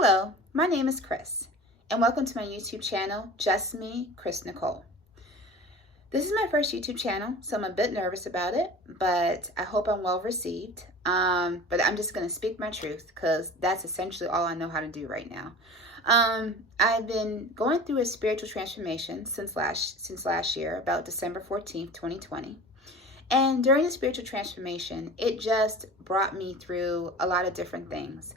Hello, my name is Chris, and welcome to my YouTube channel, Just Me, Chris Nicole. This is my first YouTube channel, so I'm a bit nervous about it, but I hope I'm well received. But I'm just going to speak my truth because that's essentially all I know how to do right now. I've been going through a spiritual transformation since last year, about December 14th, 2020. And during the spiritual transformation, it just brought me through a lot of different things.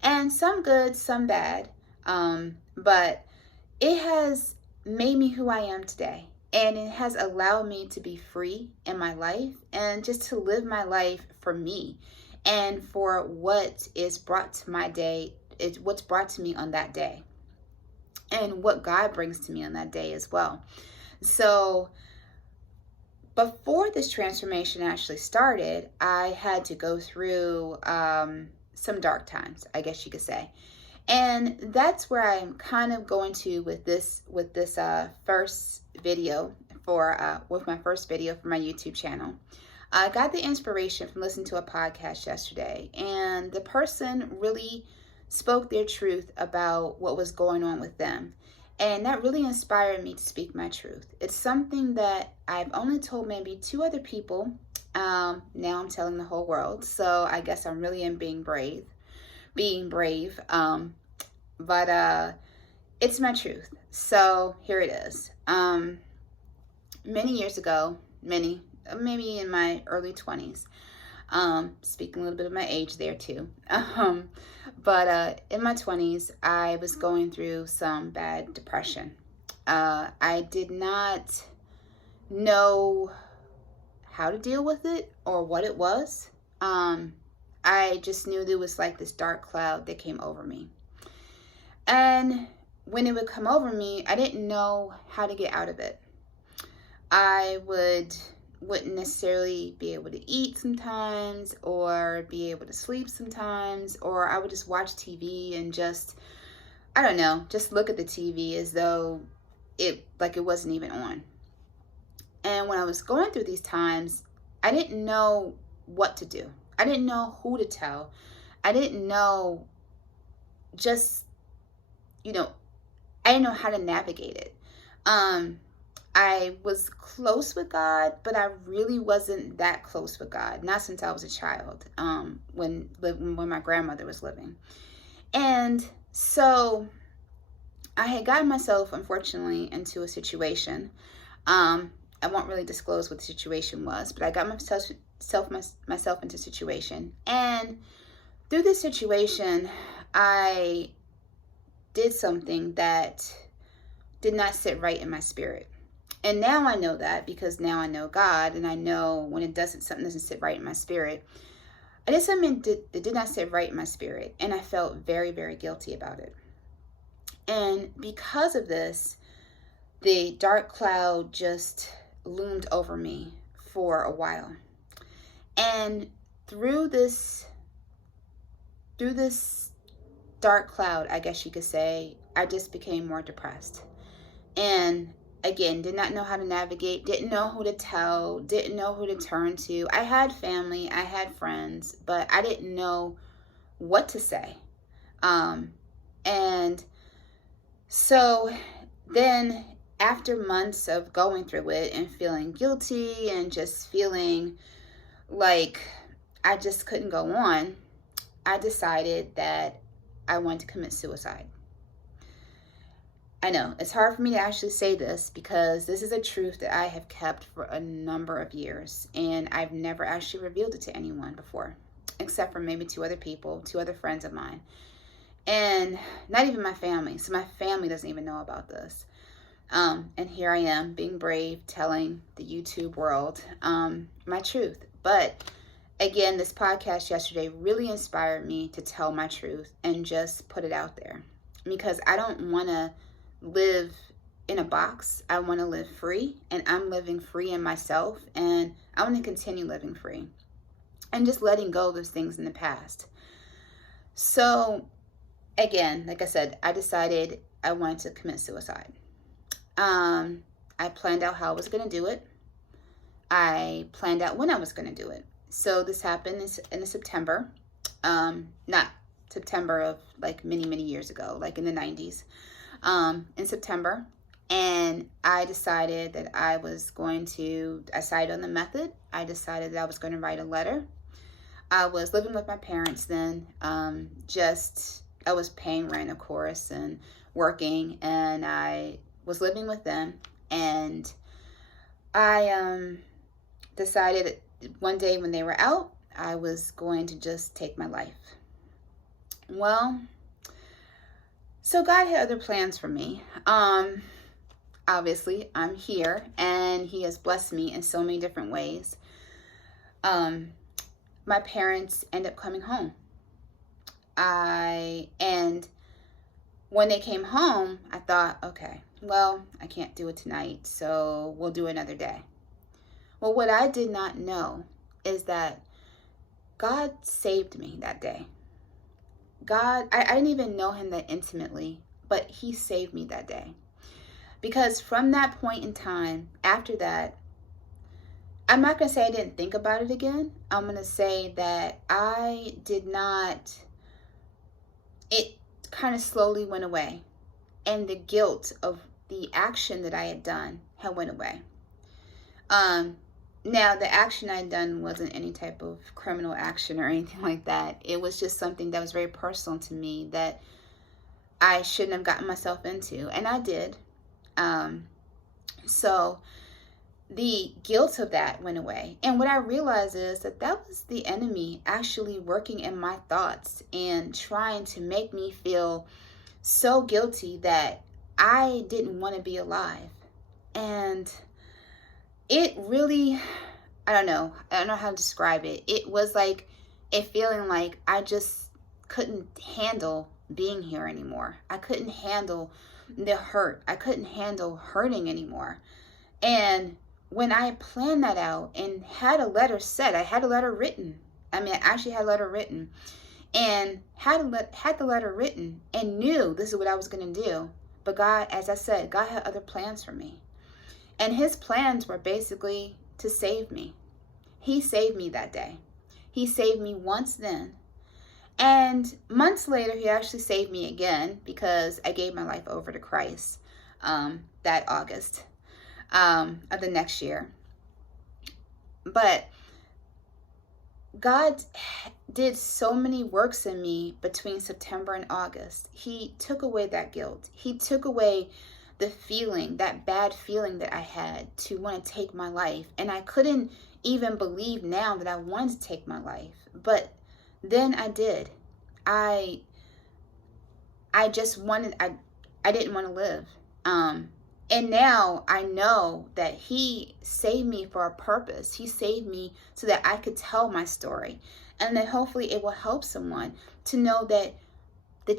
And some good, some bad. But it has made me who I am today. And it has allowed me to be free in my life and just to live my life for me and for what is brought to my day, what's brought to me on that day and what God brings to me on that day as well. So before this transformation actually started, I had to go through some dark times, I guess you could say. And that's where I'm kind of going to with this first video with my first video for my YouTube channel. I got the inspiration from listening to a podcast yesterday, and the person really spoke their truth about what was going on with them. And that really inspired me to speak my truth. It's something that I've only told maybe 2 other people. Now I'm telling the whole world. So I guess I'm really being brave. But it's my truth. So here it is. Many years ago, maybe in my early 20s, speaking a little bit of my age there too. But in my 20s, I was going through some bad depression. I did not know how to deal with it or what it was. I just knew there was like this dark cloud that came over me. And when it would come over me, I didn't know how to get out of it. I wouldn't necessarily be able to eat sometimes or be able to sleep sometimes, or I would just watch TV and just look at the TV as though it wasn't even on. And when I was going through these times, I didn't know what to do. I didn't know who to tell. I didn't know I didn't know how to navigate it. I was close with God, but I really wasn't that close with God. Not since I was a child, when my grandmother was living. And so I had gotten myself, unfortunately, into a situation. I won't really disclose what the situation was, but I got myself into a situation. And through this situation, I did something that did not sit right in my spirit. And now I know that because now I know God, and I know when something doesn't sit right in my spirit. I did something that did not sit right in my spirit, and I felt very, very guilty about it. And because of this, the dark cloud just loomed over me for a while. And through this dark cloud, I guess you could say, I just became more depressed. And again, did not know how to navigate, didn't know who to tell, didn't know who to turn to. I had family, I had friends, but I didn't know what to say. And so then after months of going through it and feeling guilty and just feeling like I just couldn't go on, I decided that I wanted to commit suicide. I know it's hard for me to actually say this because this is a truth that I have kept for a number of years, and I've never actually revealed it to anyone before, except for maybe 2 other people, 2 other friends of mine, and not even my family. So my family doesn't even know about this. And here I am being brave, telling the YouTube world my truth. But again, this podcast yesterday really inspired me to tell my truth and just put it out there, because I don't want to live in a box. I want to live free, and I'm living free in myself, and I want to continue living free and just letting go of those things in the past. So again, like I said, I decided I wanted to commit suicide. I planned out how I was going to do it. I planned out when I was going to do it. So this happened in September. Not September of like many years ago, like in the 90s, in September. And I decided that I decided on the method. I decided that I was going to write a letter. I was living with my parents then. I was paying rent, of course, and working, and I was living with them. And I decided one day when they were out, I was going to just take my life. Well, so God had other plans for me. Obviously, I'm here, and He has blessed me in so many different ways. My parents end up coming home. And when they came home, I thought, okay, well, I can't do it tonight, so we'll do another day. Well, what I did not know is that God saved me that day. I didn't even know Him that intimately, but He saved me that day. Because from that point in time, after that, I'm not going to say I didn't think about it again. I'm going to say that it kind of slowly went away. And the guilt of the action that I had done had went away. Now, the action I had done wasn't any type of criminal action or anything like that. It was just something that was very personal to me that I shouldn't have gotten myself into. And I did. So the guilt of that went away. And what I realized is that was the enemy actually working in my thoughts and trying to make me feel so guilty that I didn't want to be alive. And it really, I don't know how to describe it. It was like a feeling like I just couldn't handle being here anymore. I couldn't handle the hurt. I couldn't handle hurting anymore. And when I planned that out and had a letter set, I had a letter written. I actually had a letter written and had the letter written and knew this is what I was going to do. But God, as I said, God had other plans for me. And His plans were basically to save me. He saved me that day. He saved me once then. And months later, He actually saved me again because I gave my life over to Christ that August of the next year. But God did so many works in me between September and August. He took away that guilt. He took away the feeling, that bad feeling that I had to want to take my life. And I couldn't even believe now that I wanted to take my life. But then I did. I didn't want to live. And now I know that He saved me for a purpose. He saved me so that I could tell my story. And that hopefully it will help someone to know that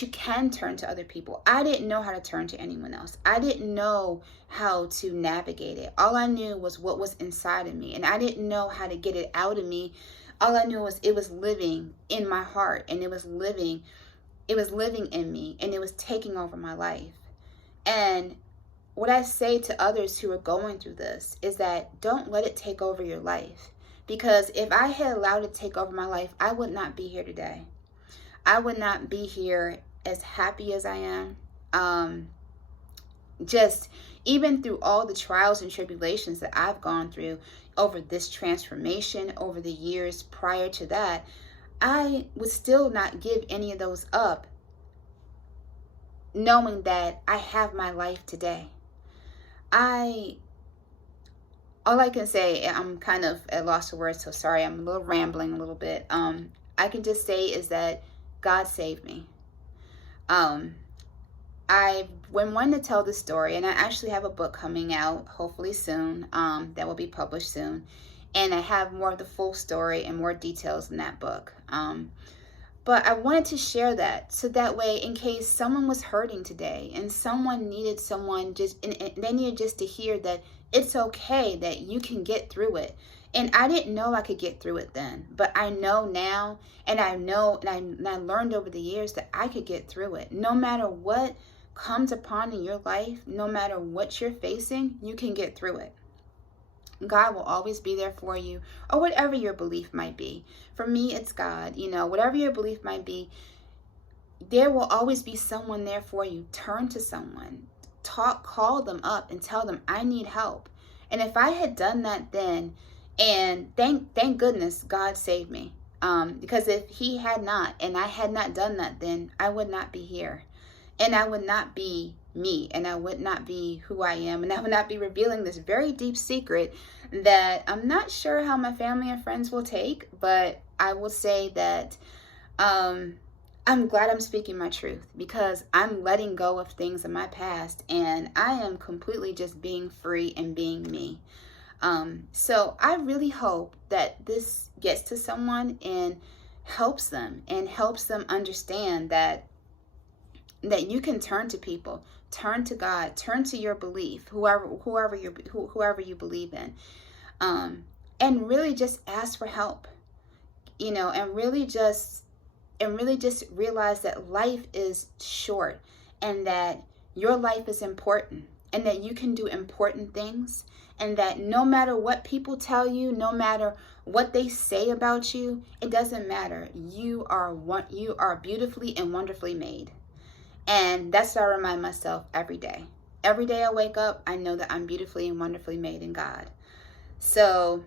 you can turn to other people. I didn't know how to turn to anyone else. I didn't know how to navigate it. All I knew was what was inside of me. And I didn't know how to get it out of me. All I knew was it was living in my heart. And it was living in me. And it was taking over my life. And what I say to others who are going through this is that don't let it take over your life. Because if I had allowed it to take over my life, I would not be here today. I would not be here as happy as I am. Just even through all the trials and tribulations that I've gone through over this transformation, over the years prior to that, I would still not give any of those up, knowing that I have my life today. All I can say, I'm kind of at loss for words, so sorry, I'm a little rambling a little bit. I can just say is that God saved me. I've been wanting to tell this story, and I actually have a book coming out hopefully soon that will be published soon. And I have more of the full story and more details in that book. But I wanted to share that so that way, in case someone was hurting today and someone needed someone and they needed just to hear that it's okay, that you can get through it. And I didn't know I could get through it then, but I know now, and I know, and I learned over the years that I could get through it. No matter what comes upon in your life, no matter what you're facing, you can get through it. God will always be there for you, or whatever your belief might be. For me, it's God. Whatever your belief might be, there will always be someone there for you. Turn to someone, call them up and tell them, I need help. And if I had done that then, and thank goodness God saved me. Because if he had not, and I had not done that then, I would not be here. And I would not be me, and I would not be who I am, and I would not be revealing this very deep secret that I'm not sure how my family and friends will take, but I will say that I'm glad I'm speaking my truth, because I'm letting go of things in my past, and I am completely just being free and being me. So I really hope that this gets to someone and helps them understand that you can turn to people, turn to God, turn to your belief, whoever you believe in, and really just ask for help, and really just realize that life is short, and that your life is important, and that you can do important things, and that no matter what people tell you, no matter what they say about you, it doesn't matter. You are beautifully and wonderfully made. And that's what I remind myself every day. Every day I wake up, I know that I'm beautifully and wonderfully made in God. So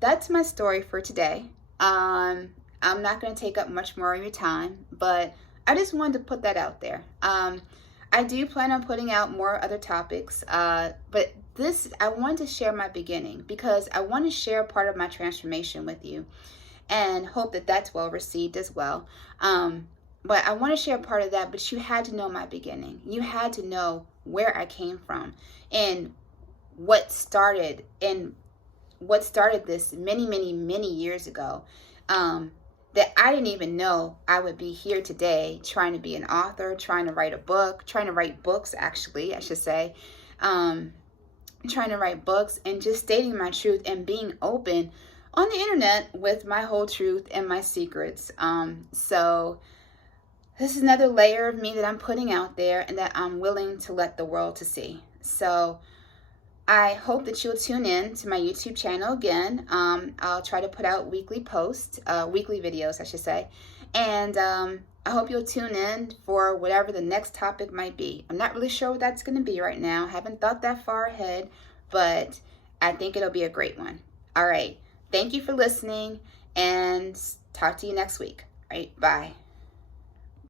that's my story for today. I'm not going to take up much more of your time, but I just wanted to put that out there. I do plan on putting out more other topics, but I wanted to share my beginning, because I want to share part of my transformation with you, and hope that that's well received as well. But I want to share part of that, but you had to know my beginning. You had to know where I came from, and what started this many years ago, that I didn't even know I would be here today, trying to be an author, trying to write books, actually, I should say, trying to write books, and just stating my truth and being open on the internet with my whole truth and my secrets. So this is another layer of me that I'm putting out there, and that I'm willing to let the world to see. So I hope that you'll tune in to my YouTube channel again. I'll try to put out weekly videos, I should say. And I hope you'll tune in for whatever the next topic might be. I'm not really sure what that's going to be right now. I haven't thought that far ahead, but I think it'll be a great one. All right. Thank you for listening, and talk to you next week. All right. Bye.